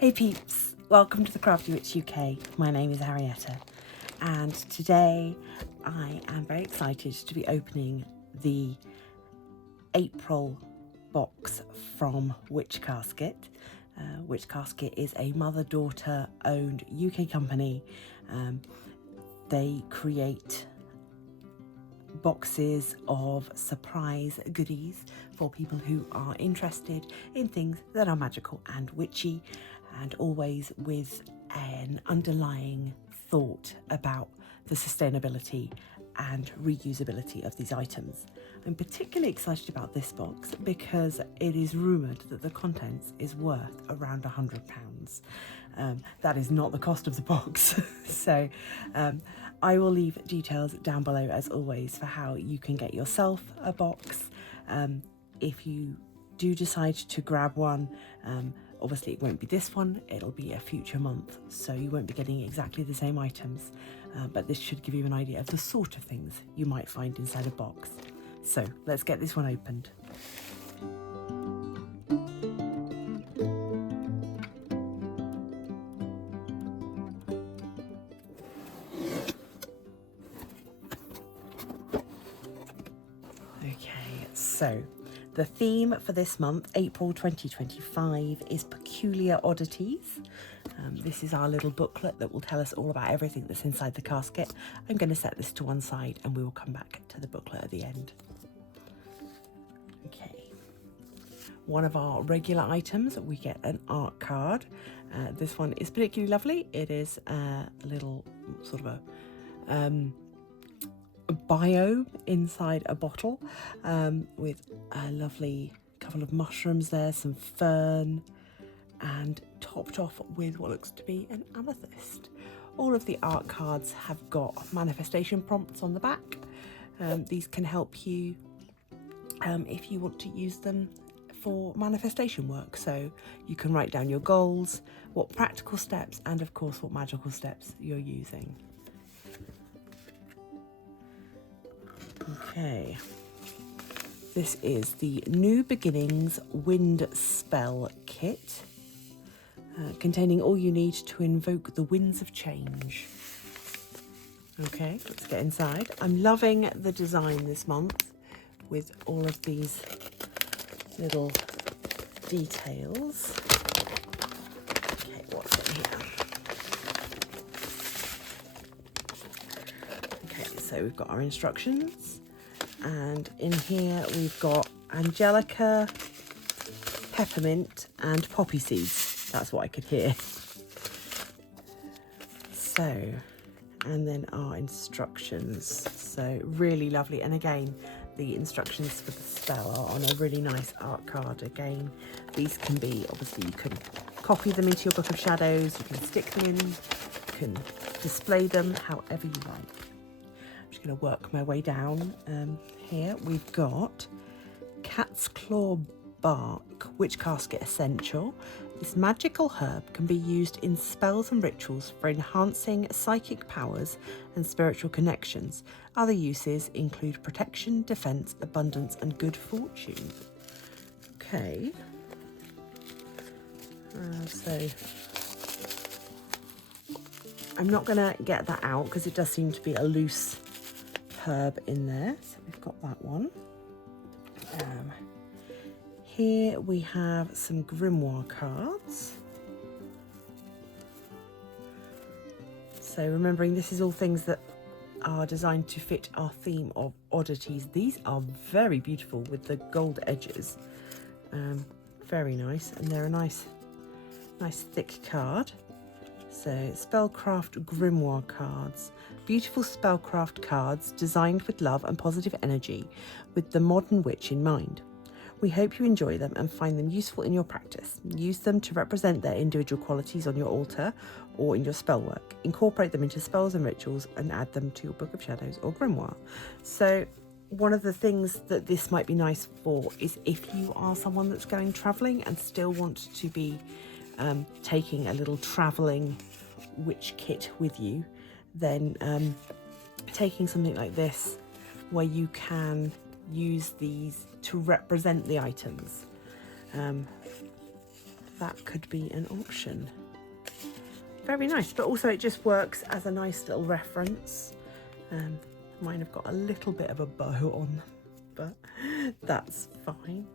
Hey peeps, welcome to the Crafty Witch UK. My name is Arietta, and today I am very excited to be opening the April box from Witch Casket. Witch Casket is a mother-daughter owned UK company. They create boxes of surprise goodies for people who are interested in things that are magical and witchy, and always with an underlying thought about the sustainability and reusability of these items. I'm particularly excited about this box because it is rumoured that the contents is worth around £100. That is not the cost of the box. So I will leave details down below as always for how you can get yourself a box. If you do decide to grab one, obviously it won't be this one, it'll be a future month, so you won't be getting exactly the same items, but this should give you an idea of the sort of things you might find inside a box. So let's get this one opened. Okay, so the theme for this month, April 2025, is Peculiar Oddities. This is our little booklet that will tell us all about everything that's inside the casket. I'm going to set this to one side and we will come back to the booklet at the end. Okay. One of our regular items, we get an art card. This one is particularly lovely. It is a little sort of a bio inside a bottle, with a lovely couple of mushrooms there, some fern, and topped off with what looks to be an amethyst. All of the art cards have got manifestation prompts on the back. These can help you if you want to use them for manifestation work. So you can write down your goals, what practical steps, and of course what magical steps you're using. Okay, this is the New Beginnings Wind Spell Kit, containing all you need to invoke the winds of change. Okay, let's get inside. I'm loving the design this month with all of these little details. Okay, what's in here? Okay, so we've got our instructions, and in here we've got angelica, peppermint, and poppy seeds. That's what I could hear. So, and then our instructions. So really lovely. And again, the instructions for the spell are on a really nice art card. Again, these can be, obviously you can copy them into your Book of Shadows, you can stick them in, you can display them however you like. I'm just going to work my way down. Here we've got Cat's Claw Bark, Witch Casket Essential. This magical herb can be used in spells and rituals for enhancing psychic powers and spiritual connections. Other uses include protection, defense, abundance, and good fortune. Okay. So I'm not going to get that out because it does seem to be a loose herb in there. So we've got that one. Here we have some grimoire cards. So remembering this is all things that are designed to fit our theme of oddities. These are very beautiful with the gold edges. Very nice, and they're a nice thick card. So Spellcraft Grimoire cards. Beautiful spellcraft cards designed with love and positive energy with the modern witch in mind. We hope you enjoy them and find them useful in your practice. Use them to represent their individual qualities on your altar or in your spell work. Incorporate them into spells and rituals and add them to your Book of Shadows or grimoire. So one of the things that this might be nice for is if you are someone that's going travelling and still want to be taking a little travelling witch kit with you, then taking something like this where you can use these to represent the items that could be an option. Very nice, but also it just works as a nice little reference. Mine have got a little bit of a bow on them, but that's fine.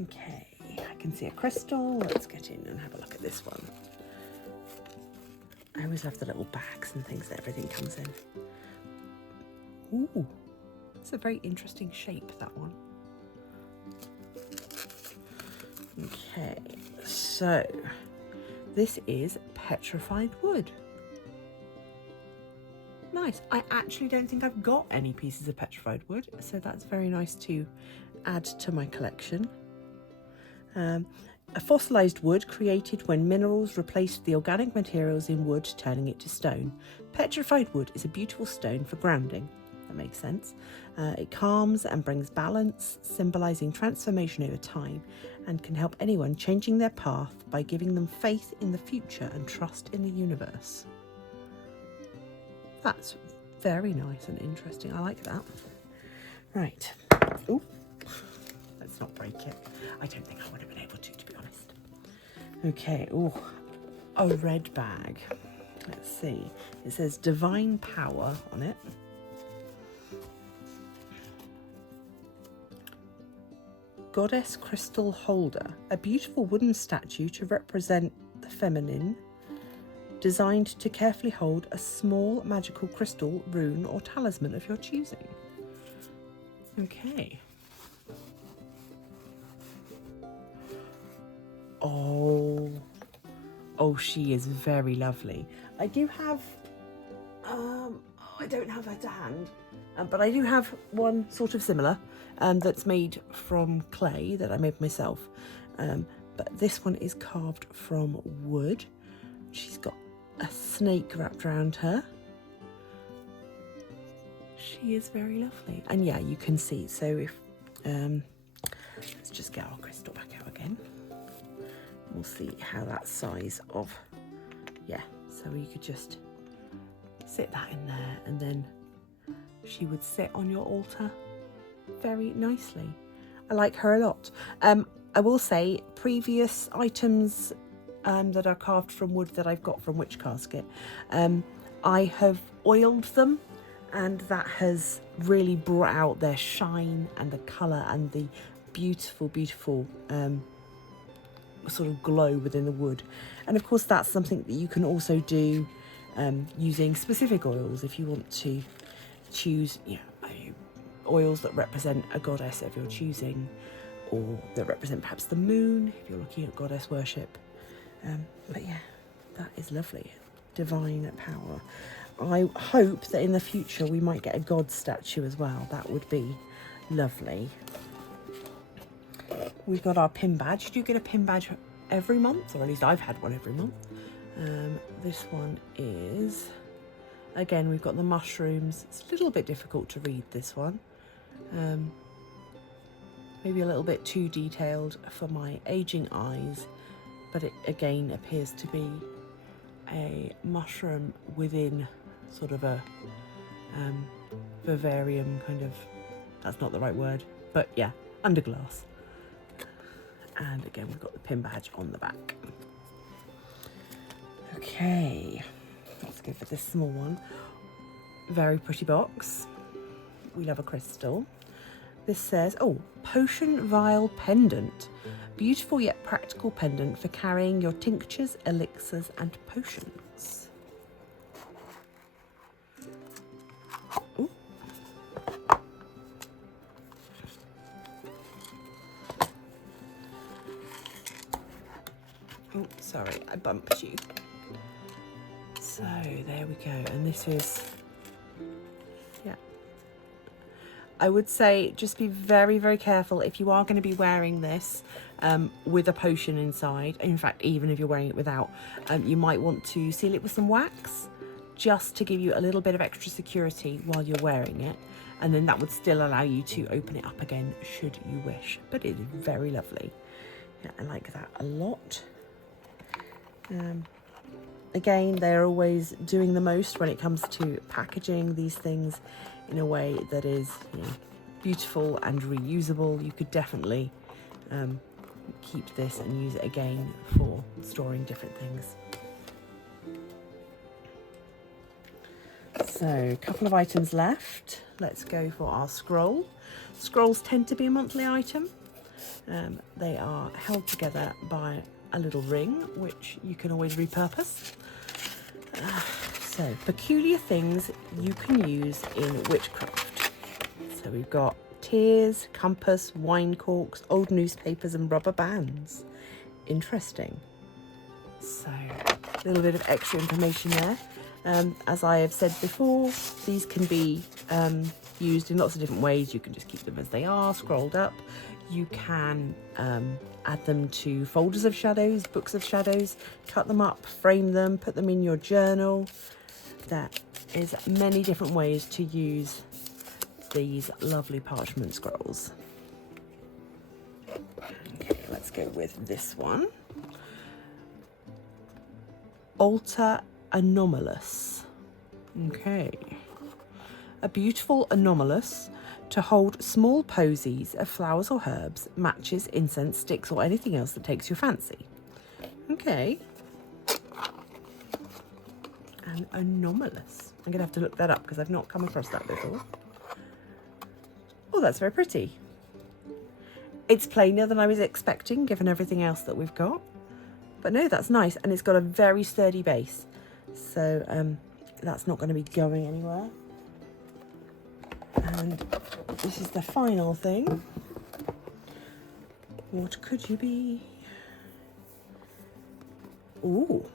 Okay, I can see a crystal. Let's get in and have a look at this one. I always love the little bags and things that everything comes in. Ooh, it's a very interesting shape, that one. Okay, so this is petrified wood. Nice. I actually don't think I've got any pieces of petrified wood, so that's very nice to add to my collection. A fossilized wood created when minerals replaced the organic materials in wood, turning it to stone. Petrified wood is a beautiful stone for grounding. That makes sense. It calms and brings balance, symbolizing transformation over time, and can help anyone changing their path by giving them faith in the future and trust in the universe. That's very nice and interesting. I like that. Right. Ooh. Let's not break it. I don't think I would have been able to be honest. Okay. Oh, a red bag. Let's see. It says Divine Power on it. Goddess Crystal Holder. A beautiful wooden statue to represent the feminine, designed to carefully hold a small magical crystal, rune or talisman of your choosing. Okay. Oh, she is very lovely. I do have, I don't have her to hand, but I do have one sort of similar that's made from clay that I made myself. But this one is carved from wood. She's got a snake wrapped around her. She is very lovely. And yeah, you can see, so if, let's just get our crystal back out again. We'll see how that size of, yeah, so you could just sit that in there and then she would sit on your altar very nicely. I like her a lot. I will say previous items that are carved from wood that I've got from Witch Casket, I have oiled them, and that has really brought out their shine and the colour and the beautiful, beautiful sort of glow within the wood. And of course that's something that you can also do using specific oils if you want to choose, you know, oils that represent a goddess of your choosing, or that represent perhaps the moon if you're looking at goddess worship. But yeah, that is lovely. Divine Power. I hope that in the future we might get a god statue as well. That would be lovely. We've got our pin badge. You do get a pin badge every month, or at least I've had one every month. This one is, again, we've got the mushrooms. It's a little bit difficult to read, this one. Maybe a little bit too detailed for my aging eyes, but it again appears to be a mushroom within sort of a vivarium kind of, that's not the right word, but yeah, under glass. And again, we've got the pin badge on the back. Okay, let's go for this small one. Very pretty box. We love a crystal. This says, oh, potion vial pendant. Beautiful yet practical pendant for carrying your tinctures, elixirs and potions. Ooh. Oh, sorry, I bumped you. So there we go, and this is, yeah. I would say just be very, very careful if you are going to be wearing this with a potion inside. In fact, even if you're wearing it without, you might want to seal it with some wax just to give you a little bit of extra security while you're wearing it. And then that would still allow you to open it up again should you wish. But it is very lovely. Yeah, I like that a lot. Again, they're always doing the most when it comes to packaging these things in a way that is, you know, beautiful and reusable. You could definitely keep this and use it again for storing different things. So a couple of items left. Let's go for our scroll. Scrolls tend to be a monthly item. They are held together by a little ring, which you can always repurpose. So peculiar things you can use in witchcraft. So we've got tears, compass, wine corks, old newspapers and rubber bands. Interesting. So a little bit of extra information there. As I have said before, these can be used in lots of different ways. You can just keep them as they are, scrolled up. You can add them to folders of shadows, books of shadows, cut them up, frame them, put them in your journal. There is many different ways to use these lovely parchment scrolls. Okay, let's go with this one. Altar Anomalous. Okay. A beautiful anomalous to hold small posies of flowers or herbs, matches, incense, sticks or anything else that takes your fancy. Okay. An anomalous. I'm going to have to look that up because I've not come across that before. Oh, that's very pretty. It's plainer than I was expecting given everything else that we've got. But no, that's nice. And it's got a very sturdy base. So that's not going to be going anywhere. And this is the final thing. What could you be? Ooh.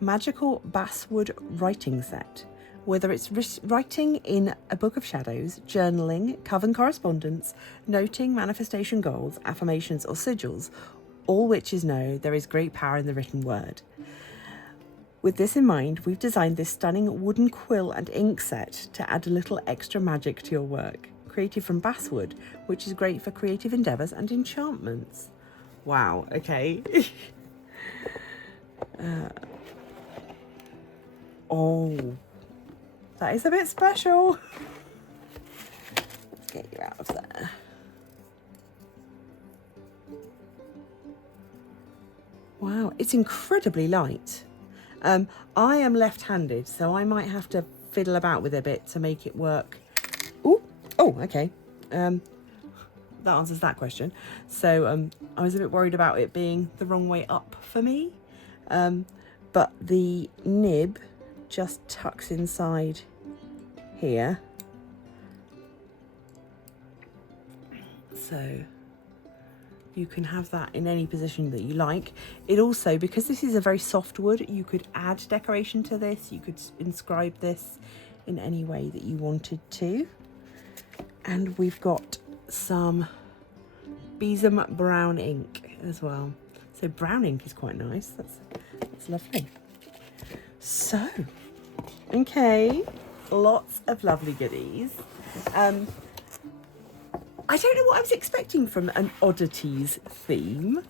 Magical basswood writing set. Whether it's writing in a book of shadows, journaling, coven correspondence, noting manifestation goals, affirmations or sigils, all witches know there is great power in the written word. With this in mind, we've designed this stunning wooden quill and ink set to add a little extra magic to your work. Created from basswood, which is great for creative endeavours and enchantments. Wow, okay. Oh, that is a bit special. Let's get you out of there. Wow, it's incredibly light. I am left-handed, so I might have to fiddle about with it a bit to make it work. Ooh, oh, okay. That answers that question. So I was a bit worried about it being the wrong way up for me. But the nib just tucks inside here. So you can have that in any position that you like. It also, because this is a very soft wood, you could add decoration to this. You could inscribe this in any way that you wanted to. And we've got some Besom brown ink as well. So brown ink is quite nice. That's lovely. So, okay, lots of lovely goodies. I don't know what I was expecting from an oddities theme.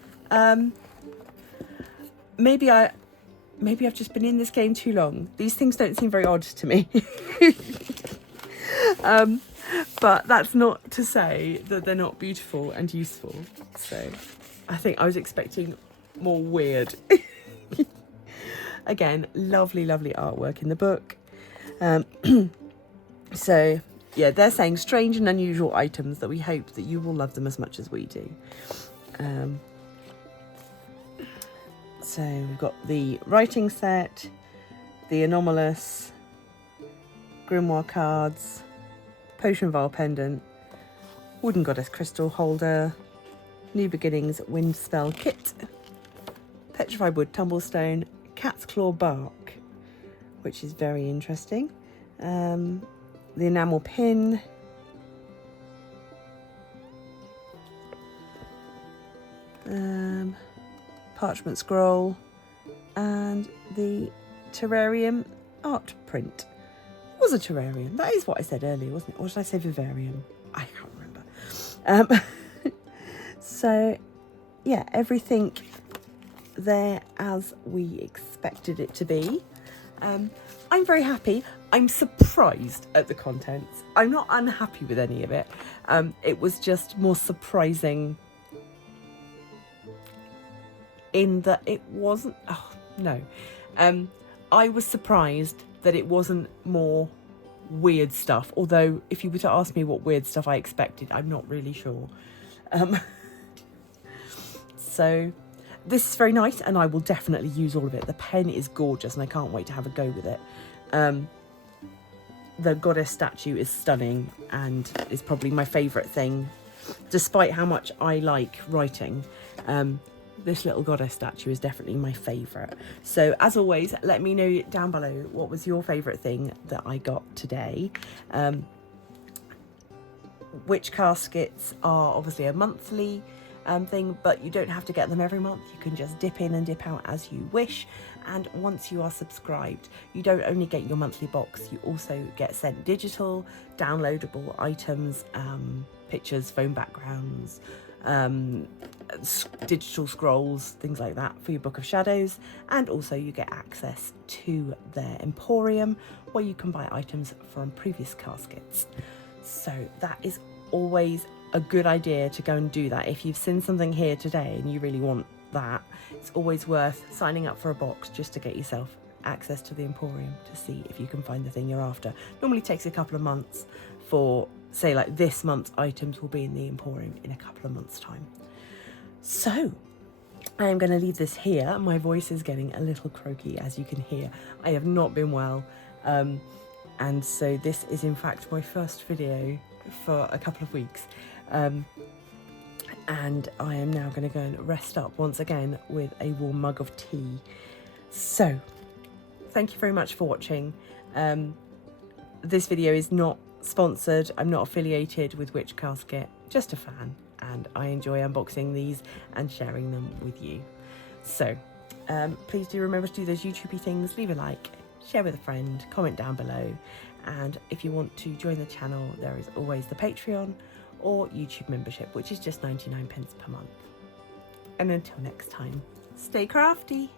Maybe I've just been in this game too long. These things don't seem very odd to me. But that's not to say that they're not beautiful and useful. So I think I was expecting more weird. Again, lovely, lovely artwork in the book. So yeah, they're saying strange and unusual items that we hope that you will love them as much as we do. So we've got the writing set, the anomalous, grimoire cards, potion vial pendant, wooden goddess crystal holder, new beginnings wind spell kit, petrified wood tumblestone, cat's claw bark, which is very interesting. The enamel pin, parchment scroll, and the terrarium art print. It was a terrarium. That is what I said earlier, wasn't it? Or did I say vivarium? I can't remember. So, yeah, everything there as we expected it to be. I'm very happy. I'm surprised at the contents. I'm not unhappy with any of it. It was just more surprising in that it wasn't, oh no, I was surprised that it wasn't more weird stuff, although if you were to ask me what weird stuff I expected, I'm not really sure. So this is very nice, and I will definitely use all of it. The pen is gorgeous and I can't wait to have a go with it. The goddess statue is stunning and is probably my favourite thing, despite how much I like writing. This little goddess statue is definitely my favourite. So as always, let me know down below what was your favourite thing that I got today. Witch caskets are obviously a monthly thing, but you don't have to get them every month. You can just dip in and dip out as you wish. And once you are subscribed, you don't only get your monthly box, you also get sent digital, downloadable items, pictures, phone backgrounds, digital scrolls, things like that for your Book of Shadows. And also you get access to their emporium where you can buy items from previous caskets. So that is always a good idea to go and do that. If you've seen something here today and you really want that, it's always worth signing up for a box just to get yourself access to the emporium to see if you can find the thing you're after. Normally takes a couple of months for, say, like this month's items will be in the emporium in a couple of months' time. So I am going to leave this here. My voice is getting a little croaky, as you can hear. I have not been well, and so this is in fact my first video for a couple of weeks, and I am now going to go and rest up once again with a warm mug of tea. So thank you very much for watching. This video is not sponsored, I'm not affiliated with Witch Casket, just a fan, and I enjoy unboxing these and sharing them with you. So please do remember to do those YouTubey things, leave a like, share with a friend, comment down below, and if you want to join the channel, there is always the Patreon or YouTube membership, which is just 99 pence per month. And until next time, stay crafty.